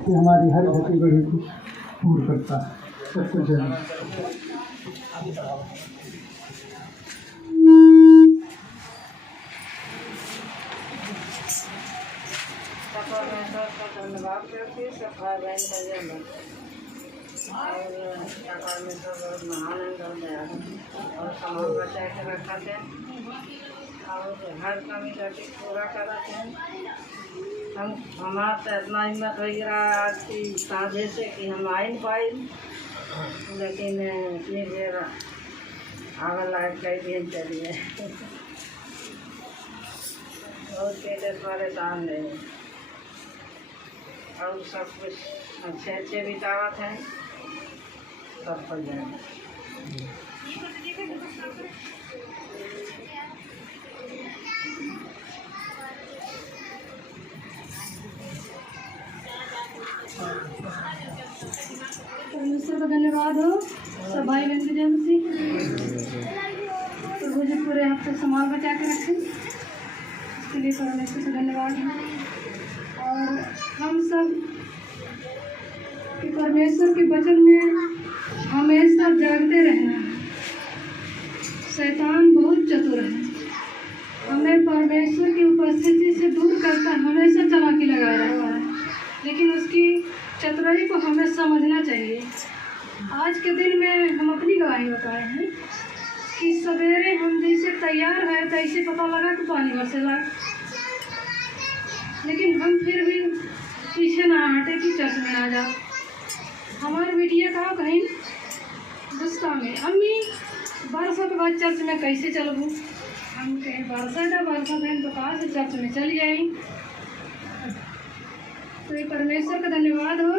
कि हमारी हर घटी बड़ी को पूर्ण करता है। सबको जय। धन्यवाद करती है सब भाई बहन का जन्म और सरकार में तो बहुत महान और सामान बचा के रखा थे और हर कमी करके पूरा कराते हैं। हमारा तो इतना हिम्मत हो गया आज की साझे से कि हम आ नहीं पाए, लेकिन इतनी देर आगे लाइट कई दिन चली है और के परेशान नहीं और सब कुछ अच्छे अच्छे बितावत हैं सब हो जाए। परमेश्वर का धन्यवाद हो। सब भाई बहन के जन्म से प्रभु जी पूरे हफ्ते संभाल बचा के रखें, इसके लिए परमेश्वर का धन्यवाद है। और हम सब कि परमेश्वर के वचन में हमेशा जागते रहना है। शैतान बहुत चतुर है, हमें परमेश्वर की उपस्थिति से दूर करता हमेशा चालाकी लगाया रहता है, लेकिन उसकी चतुराई को हमें समझना चाहिए। आज के दिन में हम अपनी गवाही बताए हैं कि सवेरे हम जैसे तैयार है तैसे पता लगा कि पानी बरसेगा, लेकिन हम फिर भी पीछे ना हटे कि चर्च में ना जाओ। हमारे बेटिया कहा कहीं गुस्सा में, अम्मी बरसों के बाद चर्च में कैसे चलूँ? हम कहीं बरसा बहन तो कहा से चर्च में चल जाए। तो ये परमेश्वर का धन्यवाद हो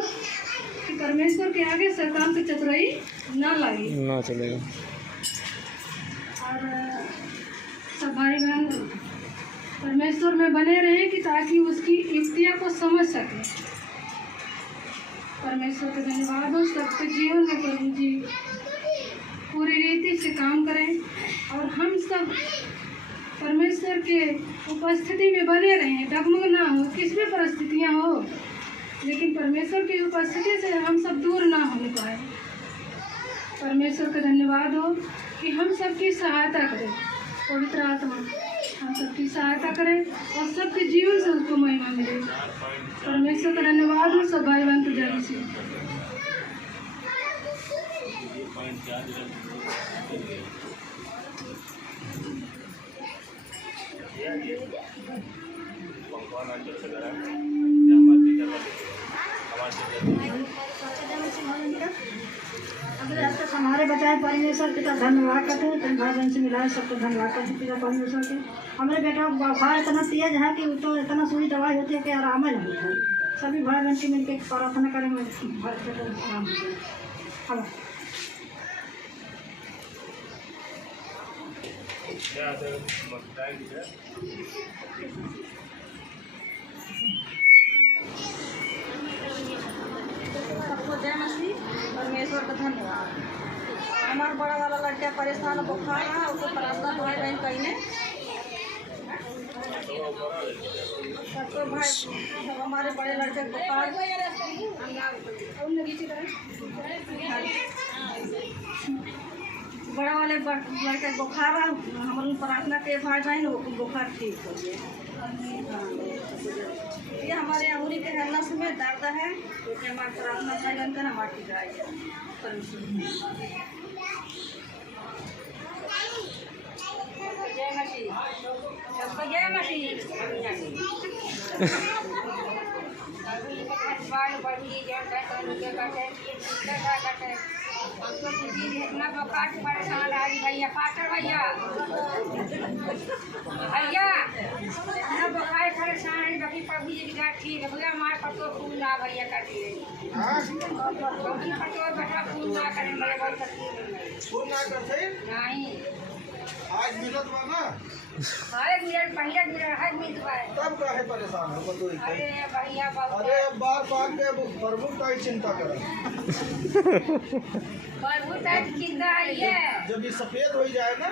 कि परमेश्वर के आगे शैतान की चतुराई ना लगे ना चलेगा। और सब भाई बहन परमेश्वर में बने रहें कि ताकि उसकी युक्तियाँ को समझ सकें। परमेश्वर का धन्यवाद हो। सबके जीवन में प्रभु जी पूरी रीति से काम करें और हम सब परमेश्वर के उपस्थिति में बने रहें, डगमग ना हो, किस भी परिस्थितियाँ हो, लेकिन परमेश्वर की उपस्थिति से हम सब दूर ना हो पाए। परमेश्वर का धन्यवाद हो कि हम सबकी सहायता करें, पवित्र आत्मा हम सबकी सहायता करें और सबके जीवन से उसको महिमा मिले। परमेश्वर का धन्यवाद हो। सब भाई बहन को जय मसीह। अब तक हमारे बचाए परमेश्वर के धन्यवाद करते हैं। तुम भाई बहन से मिला सबको धन्यवाद करते पिता परमेश्वर के। हमारे बेटा बुखार इतना तेज है कि तो इतना सुई दवाई होती है कि आराम ही नहीं होता है। सभी भाई बहन के मिलकर प्रार्थना करेंगे। सबको जय मसीह। परमेश्वर का धन्यवाद। हमारा बड़ा वाला लड़का परेशान बुखार है, उसको प्रार्थना भाई बहन कहीं सबको भाई सब हमारे बड़े लड़के बुखार बड़ा वाले लड़के बुखार है, हम प्रार्थना के भाई बहन बुखार ठीक हो गया। ये हमारे अंगुली के नस में दर्द है, क्योंकि हमारे प्रार्थना भाई बहन का हमारा ठीक है। जय मसीह। सबको जय मसीह। इतना बुखार से परेशान है भैया, पास्टर भैया भैया इतना बुखार परेशान है, बाकी प्रभु जी की जात ठीक है भैया। हमारे पतो खून ना भैया करती है, पतो बैठा खून ना करें मेरे बहुत खून ना करते नहीं। आज मिलत बा ना, एक मिनट पहले मिनट मिलत बा, तब काहे परेशान हो तो? अरे भैया अरे बार बार के प्रभु का चिंता कर प्रभु का चिंता है। जब ये सफेद हो जाए ना,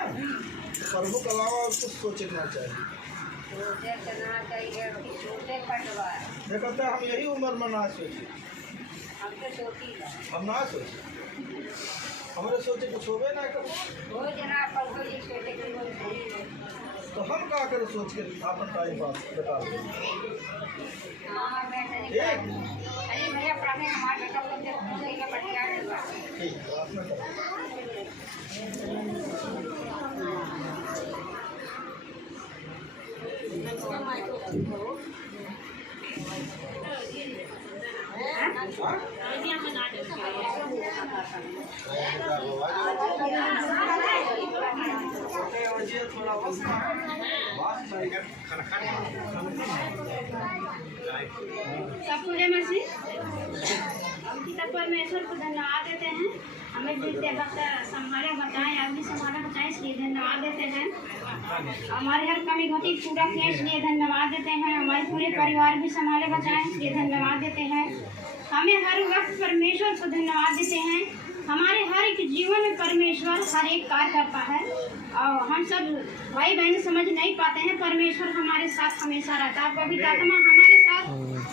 प्रभु के अलावा और कुछ सोचना चाहिए। छोटे चना चाहिए छोटे पटवा ये कहते हैं हम यही उम्र में ना सोचे, हम तो छोटी है हम ना सोचे, हमारे सोचे कुछ होवे ना करो, वो जना पर वो ये छोटे के लोग थोड़ी है। तो हम का करे सोच के अपन टाइम पास बता दो। हाँ मैं ठीक अरे भैया पढ़ाने हमारे बेटा को जब पूछे के बढ़िया है ठीक बात ना करो। सबको जय मसीह। हम पिता परमेश्वर को धन्यवाद देते हैं, हमें विद्या संभाले बताएं, आदमी संभाला बताएं, इसलिए धन्यवाद देते हैं। हमारे हर कमी घटी पूरा किया इसलिए धन्यवाद देते हैं। हमारे पूरे परिवार भी संभाले बचाएं इसलिए धन्यवाद देते हैं। हमें हर वक्त परमेश्वर को धन्यवाद देते हैं। हमारे हर एक जीवन में परमेश्वर हर एक कार्य करता है और हम सब भाई बहन समझ नहीं पाते हैं। परमेश्वर हमारे साथ हमेशा रहता है, पवित्र आत्मा हमारे साथ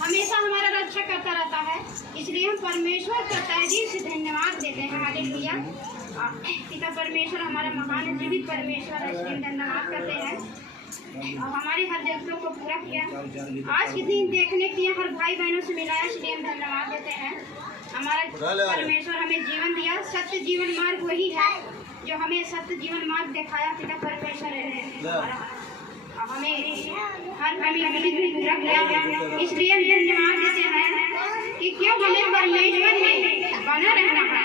हमेशा हमारा रक्षा करता रहता है, इसलिए हम परमेश्वर को तहे दिल से धन्यवाद देते हैं। हालेलुया। पिता परमेश्वर हमारा महान जीवित परमेश्वर है, इसलिए धन्यवाद करते हैं और हमारे हर जरूरतों को पूरा किया। आज के दिन देखने के लिए हर भाई बहनों से मिलाया, इसलिए हम धन्यवाद देते हैं। हमारा परमेश्वर हमें जीवन दिया, सत्य जीवन मार्ग वही है जो हमें सत्य जीवन मार्ग दिखाया। पिता परमेश्वर है और हमें हर कमी पूरा किया, इसलिए हम धन्यवाद देते हैं कि क्यों हमें परमेश्वर में बना रहना है,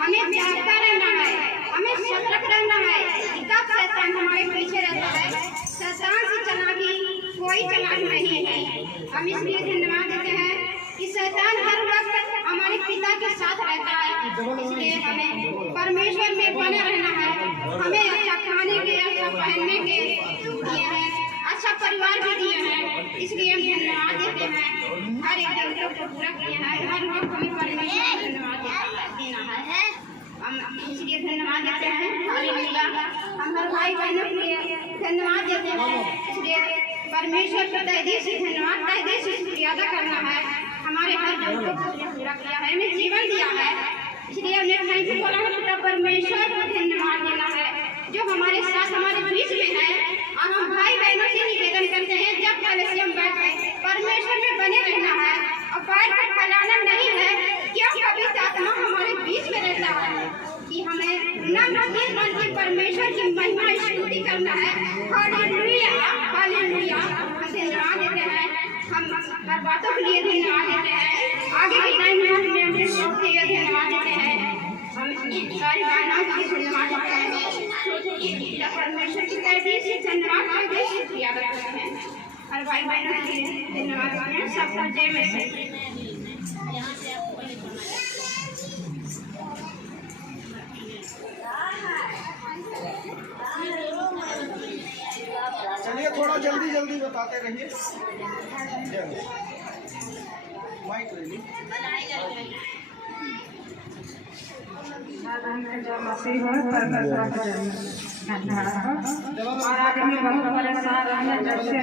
हमें जागता रहना है, हमें सतर्क रहना है। किताब शैतान हमारे पीछे रहता है, शैतान से चालाकी कोई चालाक नहीं है। हम इसलिए धन्यवाद देते हैं कि शैतान हर वक्त हमारे पिता के साथ रहता है, इसलिए हमें परमेश्वर में बने रहना है। हमें अच्छा खाने के, अच्छा पहनने के दिए हैं, अच्छा परिवार भी दिए हैं, इसलिए हम धन्यवाद देते हैं। हर एक जरूरत को पूरा किया है, हर वक्त हमें परमेश्वर को धन्यवाद देना है। हम इसलिए धन्यवाद देते हैं। हालेलुया। हम हर भाई बहनों के लिए धन्यवाद देते हैं, इसलिए परमेश्वर को तहे दिल से धन्यवाद, तहे दिल से शुक्रिया अदा करना है। हमारे हर जरूरत को पूरा किया है, हमें जीवन दिया है, इसलिए हमने थैंक यू बोला है। पिता परमेश्वर को धन्यवाद देना है जो हमारे साथ हमारे बीच में है। और हम भाई बहनों से निवेदन करते हैं, जब पहले से हम बैठ गए परमेश्वर में बने रहना है और पैर को फैलाना नहीं है, क्यों पवित्र आत्मा हमारे बीच में रहता है कि हमें नम्र मन से परमेश्वर की महिमा स्तुति करना है। Hallelujah, hallelujah. हम धन्यवाद देते हैं, हम हर बातों के लिए धन्यवाद देते हैं। आगे के टाइम में हमें सबके लिए धन्यवाद देते हैं। हम सारी बहनों का धन्यवाद देते हैं, परमेश्वर की तहे दिल से धन्यवाद करते शुक्रिया करते हैं। हर भाई बहनों के लिए धन्यवाद करते हैं। सबका जय मसीह। चलिए थोड़ा जल्दी जल्दी बताते रहिए। माइक ले ली। मसीह हो परमेश्वर का जन्म और आज हम बहुत परेशान रहे, जब से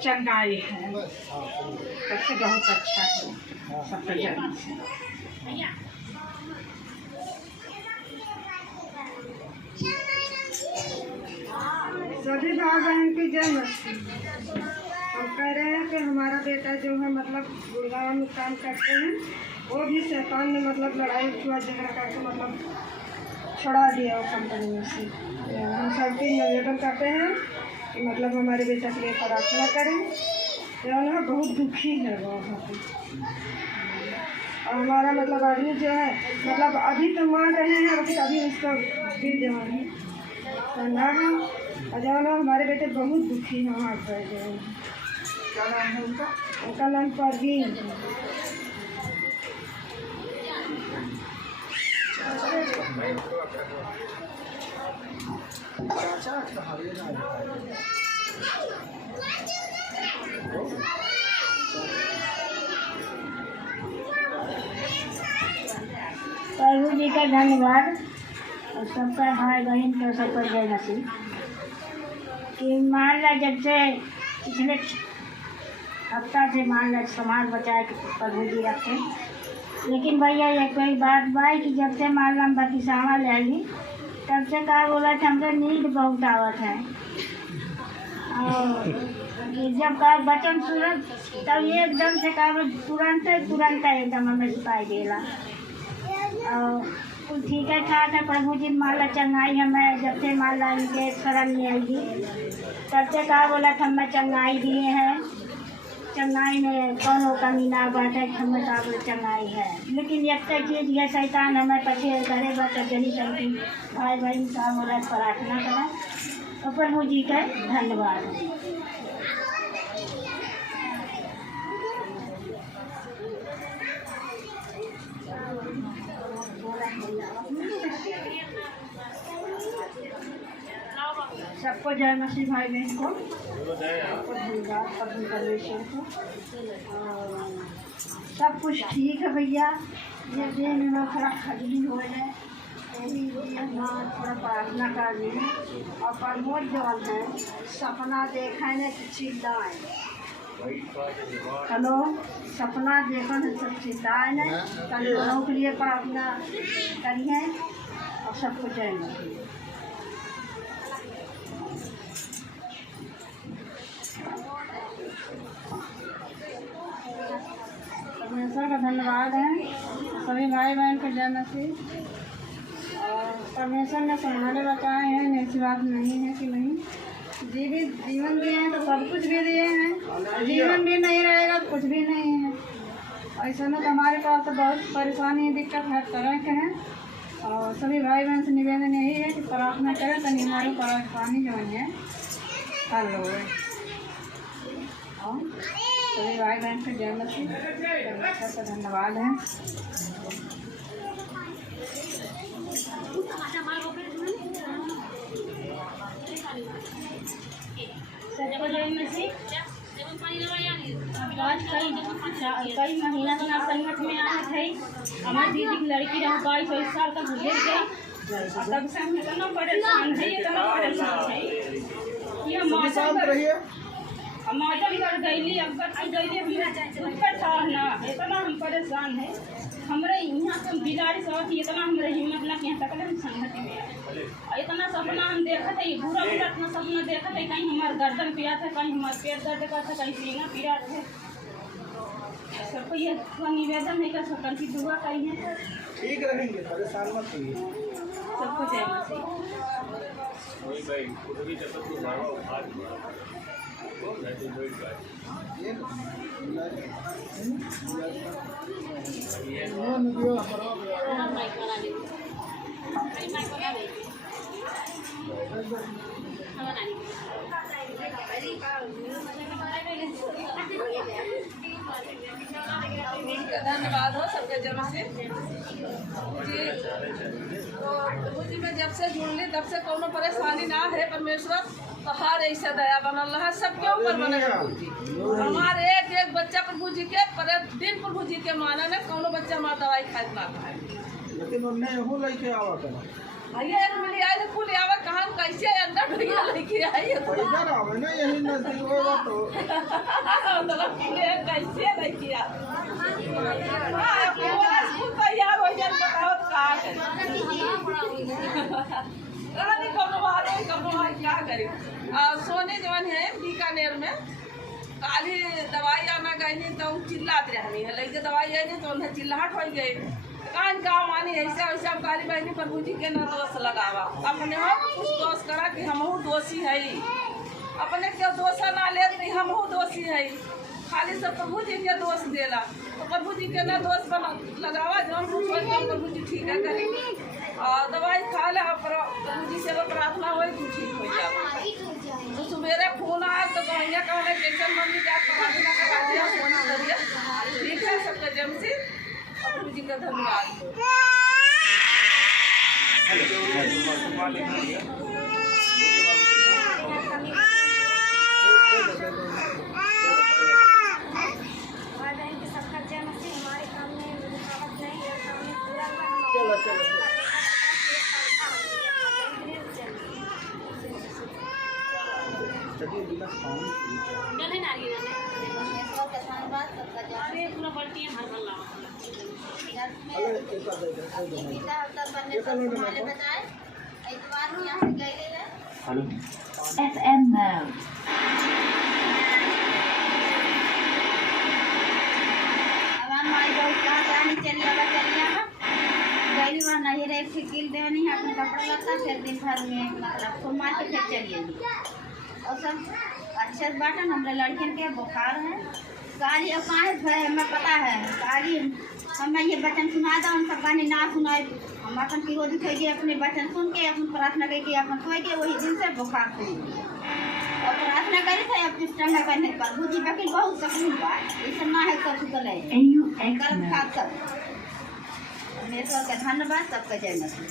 चंगाई है, तब से बहुत अच्छा है सबका जन्म। सभी भाई बहन की जय मसीह। हम कह रहे हैं कि हमारा बेटा जो है मतलब गुड़गांव में काम करते हैं, वो भी शैतान ने मतलब लड़ाई हुआ झगड़ा करके मतलब छुड़ा दिया वो कंपनी में से। हम सबकी निवेदन करते हैं कि मतलब हमारे बेटा के लिए प्रार्थना करें। जो है बहुत दुखी है वो, और हमारा मतलब आदमी जो है मतलब अभी तो मान रहे हैं, लेकिन अभी उसका दिल जवान है, ठंडा है और जो है हमारे बेटे बहुत दुखी हैं। वहाँ पर जो है क्या नाम है उनका? उनका नाम परवीन। चाचा कहाँ ले जाए? प्रभु जी का धन्यवाद और सबका भाई बहन का सबका जय मसीह। कि मान ला जब से पिछले हफ्ता से मान ला समाज बचाए के प्रभु जी रखे, लेकिन भैया एक कोई बात भाई कि जब से मान ला बतिसावा ले ली तब से का बोला था हमको नींद बहुत आवत है, और जब का बचन सुनत तब एकदम से का तुरंत एकदम हमें सिपाही देला। और कुल ठीक है ठाक है, प्रभु जी माला चंगाई हमें जब से माला इनके शरण में आएगी तब से का बोला था हमें चंगाई दिए हैं, चंगाई में कौनो कमी ना बाटे, हमें का बोले चंगाई है। लेकिन एक चीज़ ये शैतान हमें पछे करे बस जनी चलती भाई भाई का बोला प्रार्थना करें तो प्रभु जी का धन्यवाद। सबको जय मसीह भाई बहन को, सबको धन्यवाद प्रभु परमेश्वर को। सब कुछ ठीक है भैया, ये दिन में थोड़ा खजली हो जाए यही थोड़ा प्रार्थना कर ली। और प्रमोद जवान है सपना देखा है तो चिल्लाए, हेलो सपना देखो न सब चिल्लाए न कल के लिए प्रार्थना करिए और सबको जय मसीह। परमेश्वर का धन्यवाद है, सभी भाई बहन को जय मसीह। और परमेश्वर ने संभाले बचाए हैं, ऐसी बात नहीं है कि नहीं, जीवन दिए हैं तो सब कुछ भी दिए हैं, जीवन भी नहीं रहेगा तो कुछ भी नहीं है। ऐसा ना तो हमारे पास तो बहुत परेशानी दिक्कत हर तरह के हैं। और सभी भाई बहन से निवेदन यही है कि प्रार्थना करें तो हमारी परेशानी जो है हल हो। सभी भाई बहन को जय मसीह, परमेश्वर का धन्यवाद है। सबको जय मसीह। आज कई महीना से संगत में आए थे, हमारी दीदी की लड़की रहा 22 साल तक गुजर गई, तब से हम इतना परेशान है, इतना परेशान है। ये हिमाचल कर गई इतना हम परेशान है। हमारे यहाँ से बिलाड़ी सब इतना हमारे हिम्मत ना कि यहाँ तक हम संगति में इतना सपना हम देखा था, ये बुरा बुरा इतना सपना देखा था, कहीं हमारे गर्दन पिया था, कहीं हमारे पेट दर्द का था, कहीं सीना पिया थे। सबको ये निवेदन है कि सरकार की दुआ करिए, ठीक रहेंगे, परेशान मत होइए। सबको जय मसीह। धन्यवाद हो सबके जब से जी। तो प्रभु जी में जब से जुड़ ली तब से कोनो परेशानी ना है। परमेश्वर तो हर ऐसा दया बनल रहा सबके ऊपर बने प्रभु जी। हमारे एक बच्चा प्रभु जी के दिन प्रभु जी के माना ने कोनो बच्चा हमारा दवाई खाए ना खाए, लेकिन उन्हें हो लेके आवा कर भैया एक मिली आई तो फूल आवा कहाँ कैसे अंदर भैया लेके आई है इधर आवे ना, यही नजदीक होगा तो कैसे लेके आ पूरा स्कूल तैयार हो जाए, बताओ कहाँ करें क्या करें। सोने जवान है बीकानेर में काली दवाई आना गई तो चिल्लाते रहनी है, लेकिन दवाई आई तो उन्हें चिल्लाहट हो गई कान काम आनी ऐसा वैसा काली बहनी प्रभु जी के न दोष लगावा, अपने हो कुछ दोष करा कि हम दोषी है, अपने के दोष ना ले हम दोषी है, खाली सब प्रभु जी के दोष देला तो प्रभु जी के न दोष लगावा जौन प्रभु जी ठीक है करी और दवाई खा ले प्रभु जी से प्रार्थना हो तू ठीक हो जाओ। तो सवेरे फोन आया तो कहिया कहने टेंशन मम्मी क्या प्रार्थना करा दिया फोन करिए, ठीक है सबके जम से प्रभु जी का धन्यवाद। चलो FM mode. नहीं रहे फिकिल देवनी है अपने कपड़ा लगता फिर दिन भर में मतलब तो मार के फिर चलिए और सब अच्छे बाटन हमारे लड़कियों के बुखार है सारी और कहाँ हमें पता है सारी हमें ये बचन सुना था उन सब गाने ना सुनाए हम अपन की रोज उठेगी अपने बचन सुन के अपन प्रार्थना करके अपन सोएंगे वही दिन से बुखार से और प्रार्थना करे थे अब किस तरह करने पर बुद्धि वकील बहुत सकून बा ऐसा ना है सब सुतल है कर्म खा सब परमेश्वर का धन्यवाद सबका जय मसीह।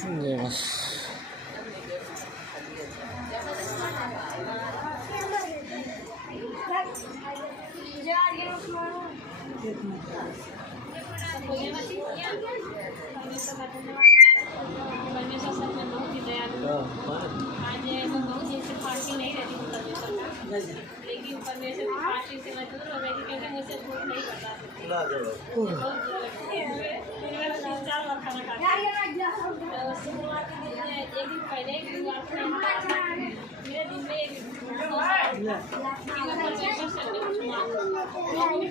परमेश्वर सब में बहुत ही दयालु आज बहुत दिन से फास्टिंग नहीं रहती थी परमेश्वर का लेकिन परमेश्वर की फास्टिंग से मैं दूर हो गई थी क्योंकि मुझसे भूख नहीं पड़ता 3-4 बार खाना खाता शुरुआत के दिन में एक दिन पहले मेरे दिन में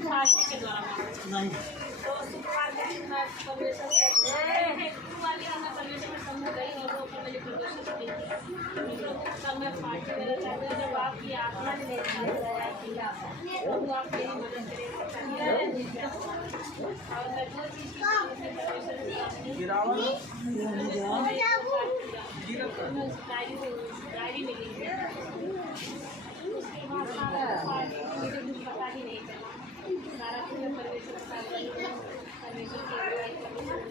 फास्टिंग के द्वारा तो शुक्रवार के दिन मैं परमेश्वर गई और वो मुझे प्रदर्शन दी तब मैं पार्टी मेरा चाहती हूँ जब आपकी आत्मा ने तो आप मेरी मदद करेंगे और मैं जो चीज़ डायरी मिली उसके बाद मुझे कुछ पता ही नहीं चला सारा कुछ परमेश्वर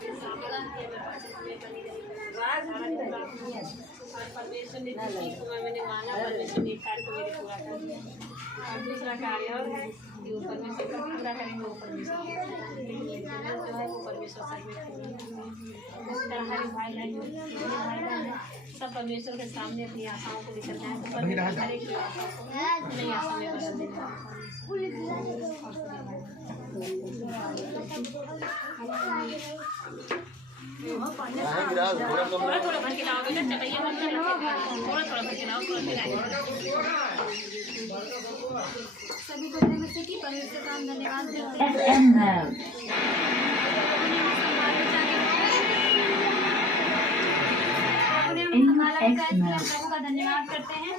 के सामना और परमेश्वर ने जिस समय मैंने माना परमेश्वर ने कार्य को मेरे पूरा कर दिया और दूसरा कार्य और है कि वो परमेश्वर का पूरा करेंगे वो परमेश्वर जो है वो परमेश्वर हमारे भाई बहन सब परमेश्वर के सामने अपनी आशाओं को लेकर जाए तो परमेश्वर हर एक आशा को नई आशा में बदल देना थोड़ा थोड़ा भर के लाओ बेटा चटाइया मत थोड़ा थोड़ा भर के लाओ सभी को नमस्ते की परमेश्वर का धन्यवाद देते प्रभु का धन्यवाद करते हैं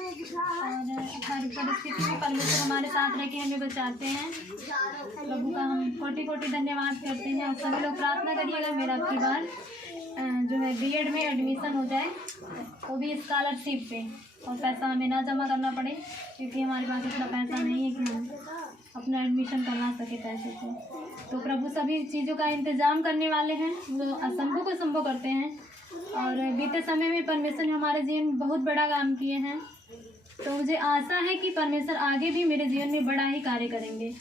और हर परिस्थिति में परमेश्वर हमारे साथ रह के हमें बचाते हैं प्रभु का हम कोटि कोटि धन्यवाद करते हैं और सभी लोग प्रार्थना करिएगा मेरा आपकी बार जो है बीएड में एडमिशन हो जाए वो भी स्कॉलरशिप पे और पैसा हमें ना जमा करना पड़े क्योंकि हमारे पास इतना पैसा नहीं है कि हम अपना एडमिशन करवा सके पैसे से तो प्रभु सभी चीज़ों का इंतज़ाम करने वाले हैं वो असंभव को संभव करते हैं और बीते समय में परमेश्वर ने हमारे जीवन में बहुत बड़ा काम किए हैं तो मुझे आशा है कि परमेश्वर आगे भी मेरे जीवन में बड़ा ही कार्य करेंगे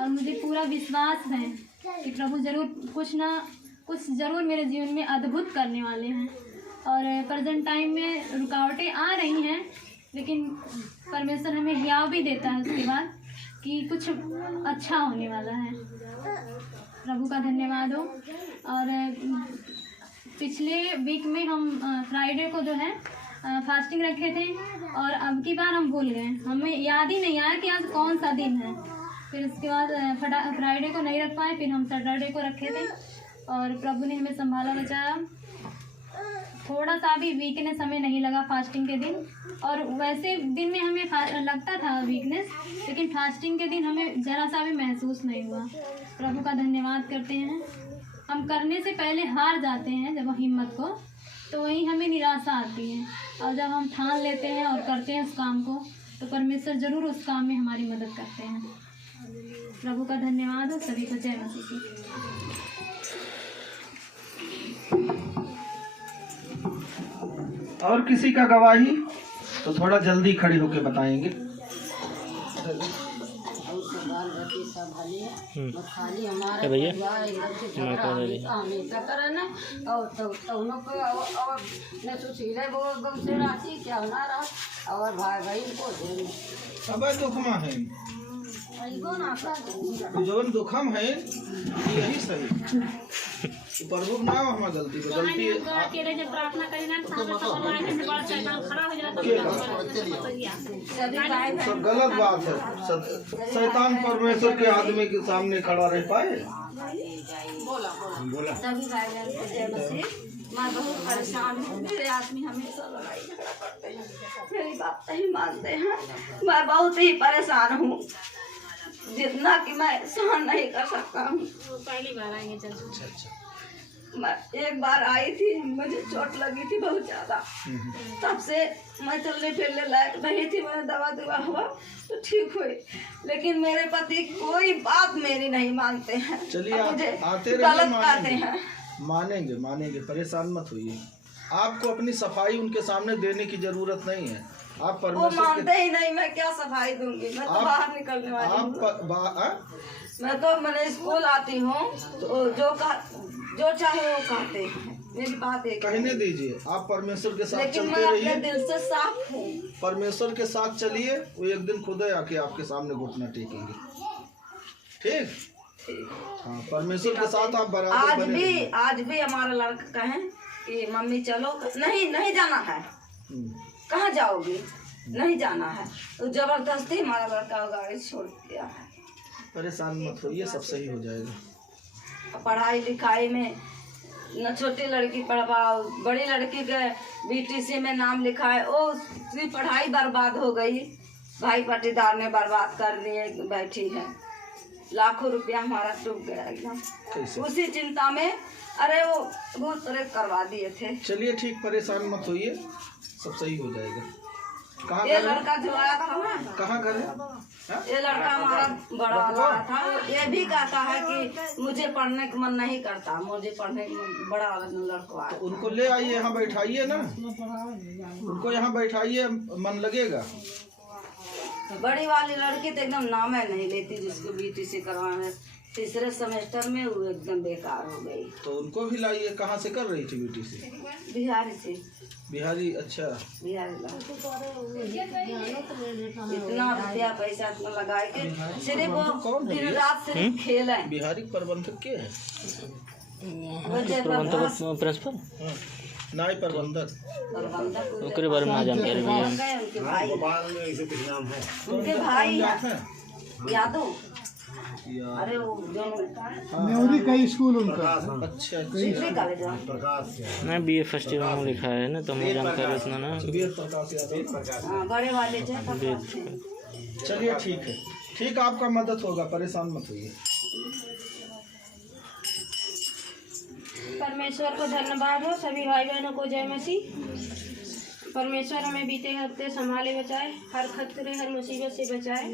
और मुझे पूरा विश्वास है कि प्रभु ज़रूर कुछ ज़रूर मेरे जीवन में अद्भुत करने वाले हैं और प्रेजेंट टाइम में रुकावटें आ रही हैं लेकिन परमेश्वर हमें हियाव भी देता है उसके बाद कि कुछ अच्छा होने वाला है प्रभु का धन्यवाद हो और पिछले वीक में हम फ्राइडे को जो है फास्टिंग रखे थे और अब की बार हम भूल गए हमें याद ही नहीं आया कि आज कौन सा दिन है फिर उसके बाद फ्राइडे को नहीं रख पाए फिर हम सैटरडे को रखे थे और प्रभु ने हमें संभाला बचाया थोड़ा सा भी वीकनेस हमें नहीं लगा फास्टिंग के दिन और वैसे दिन में हमें लगता था वीकनेस लेकिन फास्टिंग के दिन हमें ज़रा सा भी महसूस नहीं हुआ प्रभु का धन्यवाद करते हैं हम करने से पहले हार जाते हैं जब हिम्मत को तो वहीं हमें निराशा आती है और जब हम ठान लेते हैं और करते हैं उस काम को तो परमेश्वर ज़रूर उस काम में हमारी मदद करते हैं प्रभु का धन्यवाद हो सभी को जय मसीह की और किसी का गवाही तो थोड़ा जल्दी खड़े होके बताएंगे खाली हमारे परिवार एकदम से हमेशा करे ना और तो उनको और न सुशीले वो गम से राशि क्या होना रहा और भाई भाई को देने सब दुख में है जवन दुखम है यही सही प्रभु ना हमारा गलती पे गलती प्रार्थना करें सब गलत बात है। शैतान परमेश्वर के आदमी के सामने खड़ा रह पाए। सभी भाई बहन को जय मसीह। मैं बहुत परेशान हूँ, मेरे आदमी हमेशा लड़ाई झगड़ा करते हैं, मेरी बात नहीं मानते हैं। मैं बहुत ही परेशान हूँ, जितना कि मैं सहन नहीं कर सकता हूँ। पहली बार आएंगे चाचा। मैं एक बार आई थी, मुझे चोट लगी थी बहुत ज़्यादा, तब से मैं चलने फिरने लायक नहीं थी। मैंने दवा हुआ तो ठीक हुई, लेकिन मेरे पति कोई बात मेरी नहीं मानते हैं। चलिए मुझे आते गलत कहते हैं। मानेंगे परेशान मत होइए। आपको अपनी सफाई उनके सामने देने की जरूरत नहीं है। आप वो परमेश्वर मानते ही नहीं, मैं क्या सफाई दूंगी। मैं तो बाहर निकलने वाली हूँ। मैं स्कूल आती हूँ तो जो चाहे वो कहते हैं, मेरी बात एक कहने दीजिए। आप परमेश्वर के साथ लेकिन चलते मैं अपने रहिए। दिल से साफ हूँ। परमेश्वर के साथ चलिए, वो एक दिन खुद ही आके आपके सामने घुटना टेकेंगे। ठीक। हाँ, परमेश्वर के साथ आप बराबर बने रहिए। आज भी हमारा लड़का कहें कि मम्मी चलो, नहीं जाना है। कहाँ जाओगी? नहीं जाना है तो जबरदस्ती हमारा लड़का गाड़ी छोड़ दिया है। परेशान मत होइए, सब सही हो जाएगा। पढ़ाई लिखाई में न छोटी लड़की पढ़वाओ, बड़ी लड़की के बीटीसी में नाम लिखा है, उसकी पढ़ाई बर्बाद हो गई। भाई पट्टीदार ने बर्बाद कर दिए, बैठी है। लाखों रुपया हमारा डूब गया एकदम उसी चिंता में। अरे वो बहुत करवा दिए थे। चलिए ठीक, परेशान मत होइए, सब सही हो जाएगा। कहाँ ये लड़का जो आया था ना, कहाँ घर है? ये लड़का हमारा बड़ा वाला था। ये भी कहता है कि मुझे पढ़ने का मन नहीं करता, मुझे पढ़ने का बड़ा वाला लड़का है। तो उनको ले आइए, यहाँ बैठाइए ना, उनको यहाँ बैठाइए, मन लगेगा। बड़ी वाली लड़की तो एकदम नाम है नहीं लेती, जिसको बीटीसी करवाने तीसरे सेमेस्टर में वो एकदम बेकार हो गई। तो उनको भी लाइए। कहाँ से कर रही थी बीटीसी? बिहारी से। बिहारी? अच्छा, बिहारी इतना रुपया पैसा लगाए के सिर्फ वो दिन रात से खेल है। बिहारी प्रबंधक के है? प्रिंसिपल नाई प्रबंधक ओकरे बारे में ना जानकारी है। उनके भाई यादव। अरे वो जो नेवरी का स्कूल उनका। अच्छा डिग्री कॉलेज नहीं, BA फर्स्ट ईयर में लिखा है ना, तो मुझे जानकारी उतना ना। बड़े वाले थे। चलिए ठीक है, ठीक, आपका मदद होगा, परेशान मत होइए। परमेश्वर को धन्यवाद हो। सभी भाई बहनों को जय मसीह। परमेश्वर हमें बीते हफ्ते संभाले बचाए, हर खतरे हर मुसीबत से बचाए।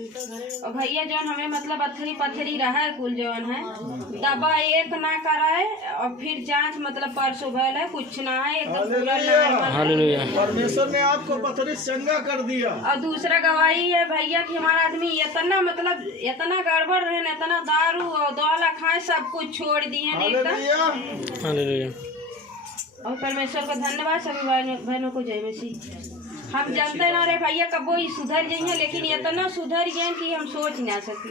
और भैया जौन हमें मतलब अथरी पथरी रहा है, कुल जौन है दवा एक ना कराए, और फिर जांच मतलब परसों भल है, कुछ ना है, एकदम पूरा हालेलुया। परमेश्वर ने आपको पथरी चंगा कर दिया। और दूसरा गवाही है भैया कि हमारा आदमी इतना मतलब इतना गड़बड़ रहे, इतना दारू और दौला खाए, सब कुछ छोड़ दिए एकदम। हालेलुया। और परमेश्वर को धन्यवाद। सभी बहनों को जय मसीह। हम जानते ना रे भैया कब वो सुधर जाइए, लेकिन इतना सुधर गए कि हम सोच ना सके।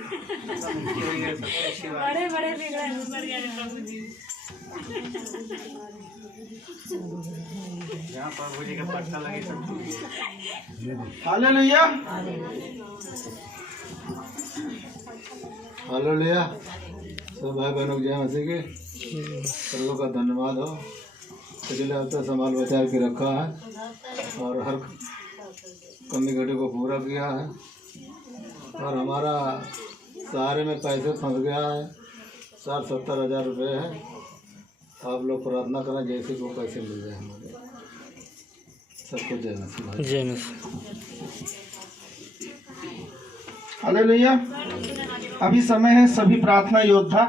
बड़े बड़े बिगड़े प्रभु जी। प्रभु जी का पट्टा लगे सब। Hallelujah, hallelujah. सब भाई बहनों को जय मसीह के। प्रभु का धन्यवाद हो, पिछले हफ्ते संभाल बचा के रखा है और हर कमी घटी को पूरा किया है। और हमारा सहारे में पैसे फंस गया है, 60-70 हज़ार रुपये है। आप लोग प्रार्थना करें जैसे को पैसे मिल जाए हमारे। सबको जय मसीह। जय मसीह। हालेलुया। अभी समय है सभी प्रार्थना योद्धा